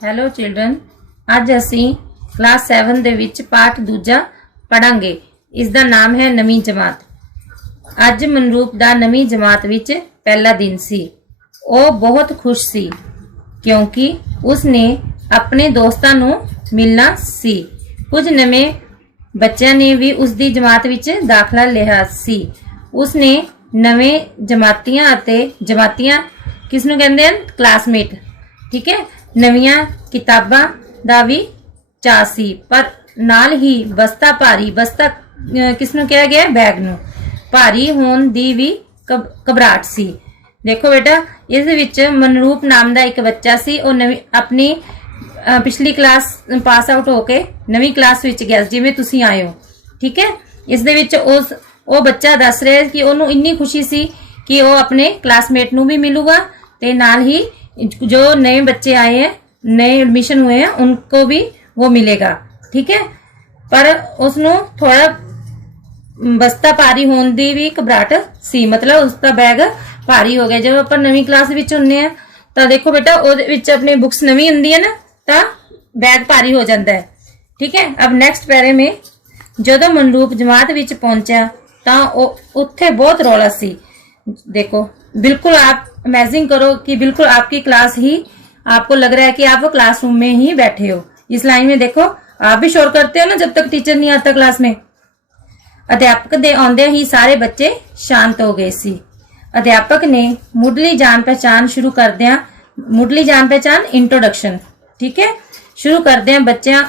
Hello children, अज असी class 7 दे विच पाठ दूजा पढ़ांगे। इसका नाम है नवीं जमात। अज मनरूप दा नवीं जमात विच पहला दिन सी। वो बहुत खुश सी क्योंकि उसने अपने दोस्तां नूं मिलना सी। कुछ नवें बच्चों ने भी उसकी जमात विच दाखला लिया सी। उसने नवें जमातियां किसनूं कहंदे हन? क्लासमेट। ठीक है, नवीं किताबां दा भी चा सी, पर नाल ही बस्ता किसनूं कहा गया? बैग नूं भारी होण दी भी घबराहट सी। देखो बेटा, इस विच मनरूप नाम दा एक बच्चा सी। वो नवीं अपनी पिछली क्लास पास आउट होके नवीं क्लास विच गया जिवें तुसीं आए हो। ठीक है, इस दे विच वो बच्चा दस रहा है कि उन्होंने इन्नी खुशी सी कि वो अपने क्लासमेट नूं भी मिलूगा ते नाल ही जो नए बच्चे आए हैं, नए एडमिशन हुए हैं, उनको भी वो मिलेगा। ठीक है, पर उसनों थोड़ा बस्ता भारी होने दी भी घबराहट सी, मतलब उसका बैग भारी हो गया। जब अपन नवीं क्लास विच हुंदे हैं तो देखो बेटा, ओहदे विच अपनी बुक्स नवीं हुंदी है ना, तो बैग भारी हो जाता है। ठीक है, अब नेक्स्ट पैरे में जदों मनरूप जमात विच पहुंचा तो उत्थे बहुत रौला सी। देखो, बिल्कुल आप इमेजिन करो कि बिल्कुल आपकी क्लास ही आपको लग रहा है कि आप क्लासरूम में ही बैठे हो। इस लाइन में देखो, आप भी शोर करते हो ना जब तक टीचर नहीं आता क्लास में। अध्यापक दे आउंदे ही सारे बच्चे शांत हो गए सी। अध्यापक ने मुढ़ली जान पहचान शुरू करदियां, मुढ़ली जान पहचान इंट्रोडक्शन, ठीक है, शुरू करदियां बच्चों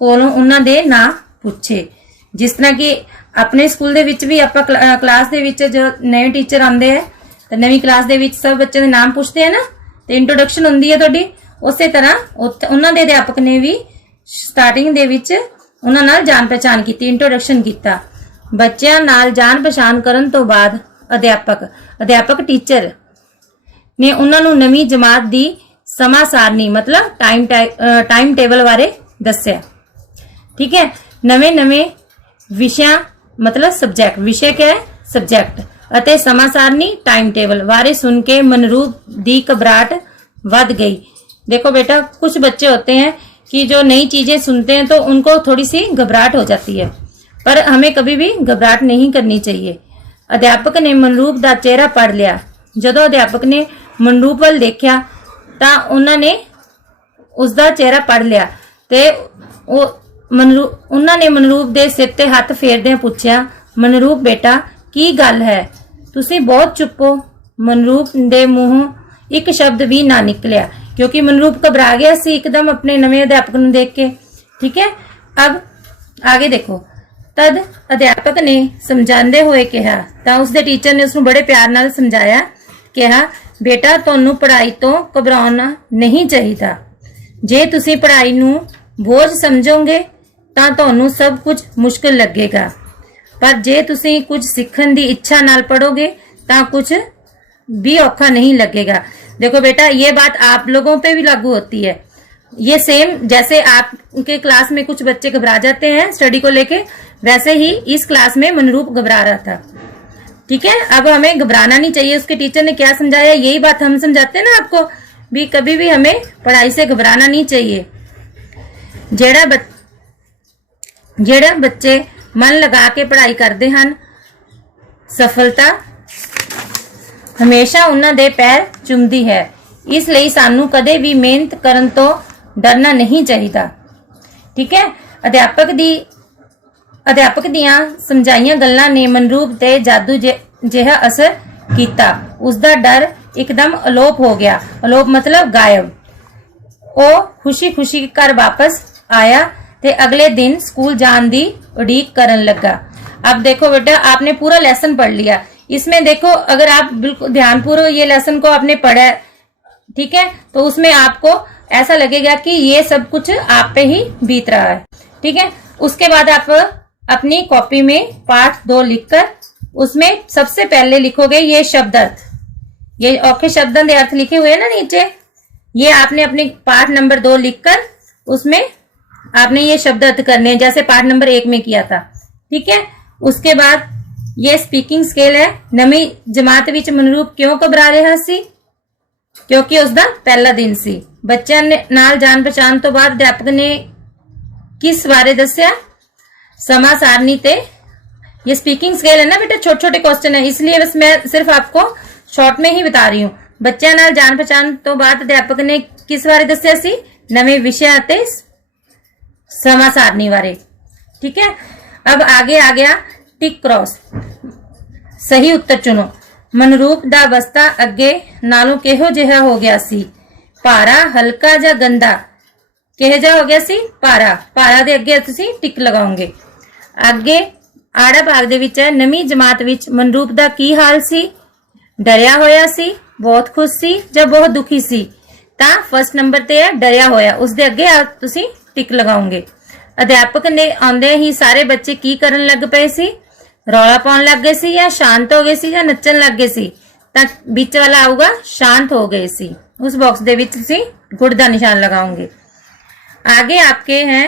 कोलों उन्हां दे नां पूछे। जिस तरह कि अपने स्कूल दे विच भी आपां क्लास दे विच जो नए टीचर आंदे हैं तो नवीं क्लास दे विच सब बच्चों के नाम पूछते हैं ना, तो इंट्रोडक्शन हुंदी है तुहाडी। उस तरह उन्हां दे अध्यापक ने भी स्टार्टिंग दे विच उन्हां नाल जान पहचान की, इंट्रोडक्शन किया। बच्चों नाल जान पहचान करन तो बाद अध्यापक टीचर ने उन्हां नूं नवीं जमात दी समा सारनी मतलब टाइम टेबल बारे दस्सिया। ठीक है, नवे विषय मतलब सब्जैक्ट, विषय क्या है? सब्जैक्ट, अते समा सारनी टाइम टेबल बारे सुन के मनरूप दी घबराहट वध गई। देखो बेटा, कुछ बच्चे होते हैं कि जो नई चीजें सुनते हैं तो उनको थोड़ी सी घबराहट हो जाती है, पर हमें कभी भी घबराहट नहीं करनी चाहिए। अध्यापक ने मनरूप का चेहरा पढ़ लिया। जदों अध्यापक ने मनरूप वाल देखा तो उन्होंने उसका चेहरा पढ़ लिया ते उन्होंने मनरूप दे सिर ते हथ फेरदे पूछया, मनरूप बेटा की गल है? तुसी बहुत चुप हो। मनरूप दे मूहों एक शब्द भी ना निकलिया क्योंकि मनरूप घबरा गया सी एकदम अपने नवे अध्यापक नूं देख के। ठीक है, अब आगे देखो। तद अध्यापक ने समझाते हुए कहा, तो उसके टीचर ने उसनू बड़े प्यार नाल समझाया, कहा बेटा तुहानू पढ़ाई तो घबराना नहीं चाहिए। जे तुसी पढ़ाई नू बोझ समझोगे तो तुहानू सब कुछ मुश्किल लगेगा, पर जे तुसी कुछ सीखने की इच्छा नाल पढ़ोगे तो कुछ भी औखा नहीं लगेगा। देखो बेटा, ये बात आप लोगों पे भी लागू होती है। ये सेम जैसे आपके क्लास में कुछ बच्चे घबरा जाते हैं स्टडी को लेके, वैसे ही इस क्लास में मनरूप घबरा रहा था। ठीक है, अब हमें घबराना नहीं चाहिए। उसके टीचर ने क्या समझाया, यही बात हम समझाते हैं ना आपको भी, कभी भी हमें पढ़ाई से घबराना नहीं चाहिए। जेड़ा बच्चे मन लगा के पढ़ाई करते हैं, सफलता हमेशा उन्हां दे पैर चुमदी है। इसलिए सानू कदे भी मेहनत करन तो डरना नहीं चाहिए। ठीक है, अध्यापक दियां समझाइयां गल्लां ने मनरूप ते जादू जिहा असर किया। उसका डर एकदम अलोप हो गया। अलोप मतलब गायब। वो खुशी खुशी घर वापस आया ते अगले दिन स्कूल जान दी उड़ीक करन लगा। अब देखो बेटा, आपने पूरा लेसन पढ़ लिया। इसमें देखो, अगर आप बिल्कुल ध्यानपूर्वक ये लेसन को आपने पढ़ा, ठीक है, तो उसमें आपको ऐसा लगेगा कि ये सब कुछ आप पे ही बीत रहा है। ठीक है, उसके बाद आप अपनी कॉपी में पाठ 2 लिखकर उसमें सबसे पहले लिखोगे ये शब्द अर्थ, ये औखे शब्दों के अर्थ लिखे हुए हैं ना नीचे, ये आपने अपने पाठ नंबर 2 लिखकर उसमें आपने ये शब्द अर्थ करने हैं जैसे पाठ नंबर 1 में किया था। ठीक है, उसके बाद ये स्पीकिंग स्केल है। नवी जमात विच मनरूप क्यों घबरा रहा सी? क्योंकि उसका पहला दिन सी। बच्चों ने नाल जान पहचान तो बाद अध्यापक ने किस बारे दस्या? समा सारणी ते। ये स्पीकिंग स्केल है ना बेटा, छोटे छोटे क्वेश्चन है, इसलिए बस मैं सिर्फ आपको शॉर्ट में ही बता रही हूँ। बच्चों नाल जान पहचान तो बाद अध्यापक ने किस बारे दस्या सी? नवे विषय ते समा सारणी बारे। ठीक है, अब आगे आ गया टिक क्रॉस। सही उत्तर चुनो। मनरूप दा बस्ता अगे नालों किहो जिहा हो गया सी? भारा, हल्का ਜਾਂ गंदा? किहो जिहा हो गया सी? भारा। भारा दे अगे तुसी टिक लगाओगे। अगे आड़ा भाग दे विच है, नवीं जमात विच मनरूप दा की हाल सी? डरिया होया सी, बहुत खुश सी ਜਾਂ बहुत दुखी सी? तां फर्स्ट नंबर ते है डरिया होया, उस दे अगे तुसी टिक लगाओगे। अध्यापक ने आंदे ही सारे बच्चे की करन लग पए सी? रौला पाउण लग गए सी या शांत हो गए सी या नच्चन लग गए सी? तां बीच वाला आऊगा शांत हो गए सी। उस बॉक्स दे विच तुसी गुड़ दा निशान लगाओगे। आगे आपके हैं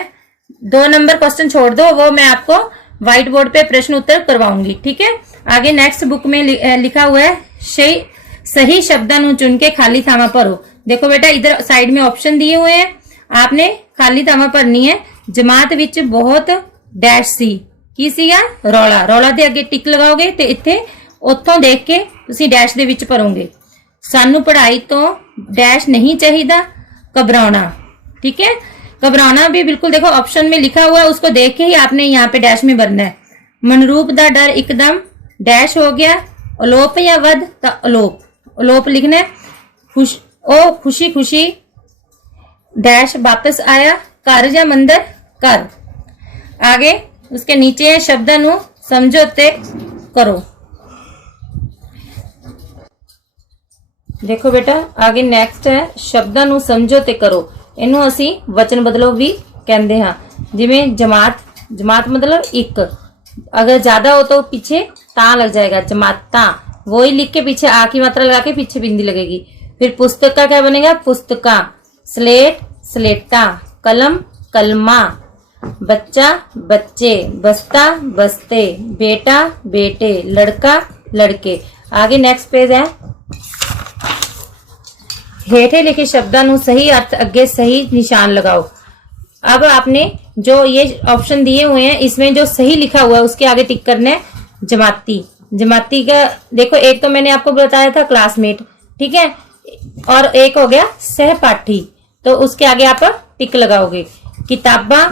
2 नंबर क्वेश्चन छोड़ दो, वो मैं आपको व्हाइट बोर्ड पे प्रश्न उत्तर करवाऊंगी। ठीक है, आगे नेक्स्ट बुक में लिखा हुआ है सही शब्दां नूं चुन के खाली थावां भरो। देखो बेटा, इधर साइड में ऑप्शन दिए हुए हैं, आपने खाली थावां भरनी है। जमात विच बहुत डैश सी, की सीगा? रौला। रौला दे अगे टिक लगाओगे ते इत्थे उत्थों देख के तुसी डैश दे विच भरोगे। सानू पढ़ाई तो डैश नहीं चाहिदा, घबराना। ठीक है, घबराना भी बिल्कुल देखो ऑप्शन में लिखा हुआ है, उसको देख के ही आपने यहाँ पे डैश में भरना है। मनरूप दा डर एकदम डैश हो गया, अलोप या वध? तो अलोप। अलोप लिखना है। खुशी खुशी डैश वापस आया, घर या मंदिर? घर। आगे उसके नीचे है शब्दां नूं समझौते करो। देखो बेटा, आगे नेक्स्ट है शब्दां नूं समझौते करो। इनू असी वचन बदलो भी कहते हाँ। जिमें जमात, जमात मतलब एक, अगर ज्यादा हो तो पीछे ता लग जाएगा, जमाता। वो ही लिख के पीछे आ की मात्रा लगा के पीछे बिंदी लगेगी। फिर पुस्तक का क्या बनेगा? पुस्तका। स्लेट, स्लेटा। कलम, कलमा। बच्चा, बच्चे। बस्ता, बस्ते। बेटा, बेटे। लड़का, लड़के। आगे नेक्स्ट पेज है। हेठे लिखे शब्दां नूं सही अर्थ अगे सही निशान लगाओ। अब आपने जो ये ऑप्शन दिए हुए हैं, इसमें जो सही लिखा हुआ है उसके आगे टिक करना है जमाती। जमाती का देखो, एक तो मैंने आपको बताया था क्लासमेट, ठीक है, और एक हो गया सहपाठी, तो उसके आगे आप टिक लगाओगे। किताबा,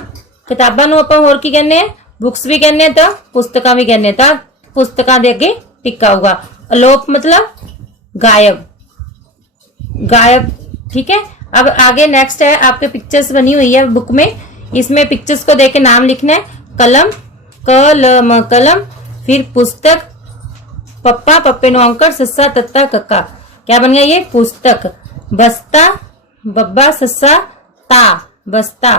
किताबा नूं आपां होर की कहने हैं? बुक्स भी कहने हैं, तो पुस्तकां भी कहने हैं, तो पुस्तकां दे अगे टिक आऊगा। अलोप मतलब गायब, गायब। ठीक है, अब आगे नेक्स्ट है, आपके पिक्चर्स बनी हुई है बुक में, इसमें पिक्चर्स को देख के नाम लिखना है। कलम, कलम, कलम। फिर पुस्तक, पप्पा, पप्पे नो अंकर, सस्सा, तत्ता, कक्का। क्या बन गया ये? पुस्तक। बस्ता, बब्बा, सस्सा, ता, बस्ता।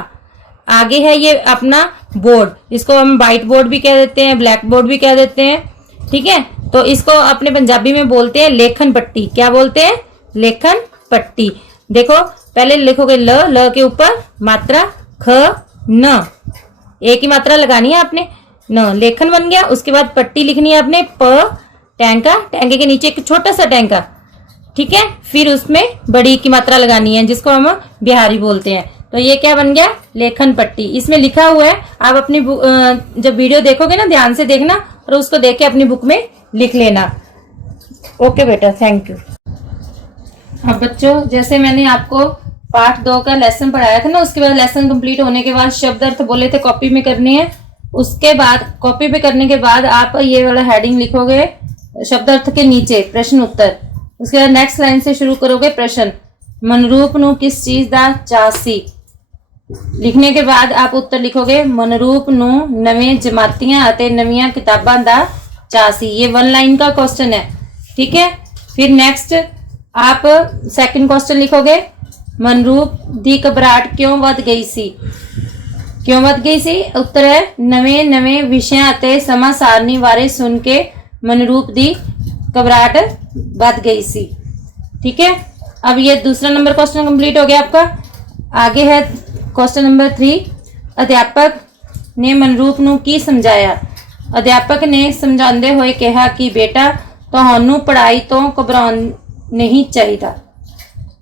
आगे है ये अपना बोर्ड, इसको हम व्हाइट बोर्ड भी कह देते हैं, ब्लैक बोर्ड भी कह देते हैं। ठीक है, तो इसको अपने पंजाबी में बोलते हैं लेखन पट्टी। क्या बोलते हैं? लेखन पट्टी। देखो, पहले लिखोगे ल, ल के ऊपर मात्रा ख, न, एक ही मात्रा लगानी है आपने, न, लेखन बन गया। उसके बाद पट्टी लिखनी है आपने, प, टैंका, टैंके के नीचे एक छोटा सा टैंका। ठीक है, फिर उसमें बड़ी की मात्रा लगानी है, जिसको हम बिहारी बोलते हैं। तो ये क्या बन गया? लेखन पट्टी। इसमें लिखा हुआ है, आप अपनी जब वीडियो देखोगे ना, ध्यान से देखना और उसको देख के अपनी बुक में लिख लेना। ओके बेटा, थैंक यू। अब बच्चों, जैसे मैंने आपको पार्ट 2 का लेसन पढ़ाया था ना, उसके बाद लेसन कंप्लीट होने के बाद शब्द अर्थ बोले थे कॉपी में करने हैं। उसके बाद कॉपी पे करने के बाद आप ये वाला हेडिंग लिखोगे शब्द अर्थ के नीचे प्रश्न उत्तर। उसके बाद नेक्स्ट लाइन से शुरू करोगे प्रश्न। मनरूप नू किस चीज दा चाह सी? लिखने के बाद आप उत्तर लिखोगे मनरूप नू नवे जमातियां अते नवीं किताबां दा चाह सी। ये 1 लाइन का क्वेश्चन है। ठीक है, फिर नेक्स्ट आप सेकंड क्वेश्चन लिखोगे मनरूप दी घबराहट क्यों वध गई सी? क्यों वध गई सी? उत्तर है नवे नवे विषयां अते समा सारणी बारे सुन के मनरूप दी घबराहट वध गई सी। ठीक है, अब ये दूसरा नंबर क्वेश्चन कंप्लीट हो गया आपका। आगे है क्वेश्चन नंबर 3। अध्यापक ने मनरूप नू की समझाया? अध्यापक ने समझाते हुए कहा कि बेटा तुहानू पढ़ाई तो घबराना नहीं चाहिए।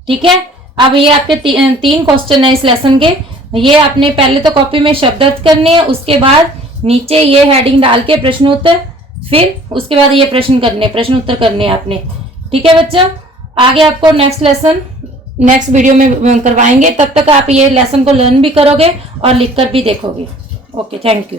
ठीक है, अब ये आपके तीन क्वेश्चन है इस लेसन के। ये आपने पहले तो कॉपी में शब्द अर्थ करने हैं, उसके बाद नीचे ये हेडिंग डाल के प्रश्न उत्तर, फिर उसके बाद ये प्रश्न उत्तर करने हैं आपने। ठीक है बच्चा, आगे आपको नेक्स्ट वीडियो में करवाएंगे। तब तक आप ये लेसन को लर्न भी करोगे और लिखकर भी देखोगे। Okay, thank you.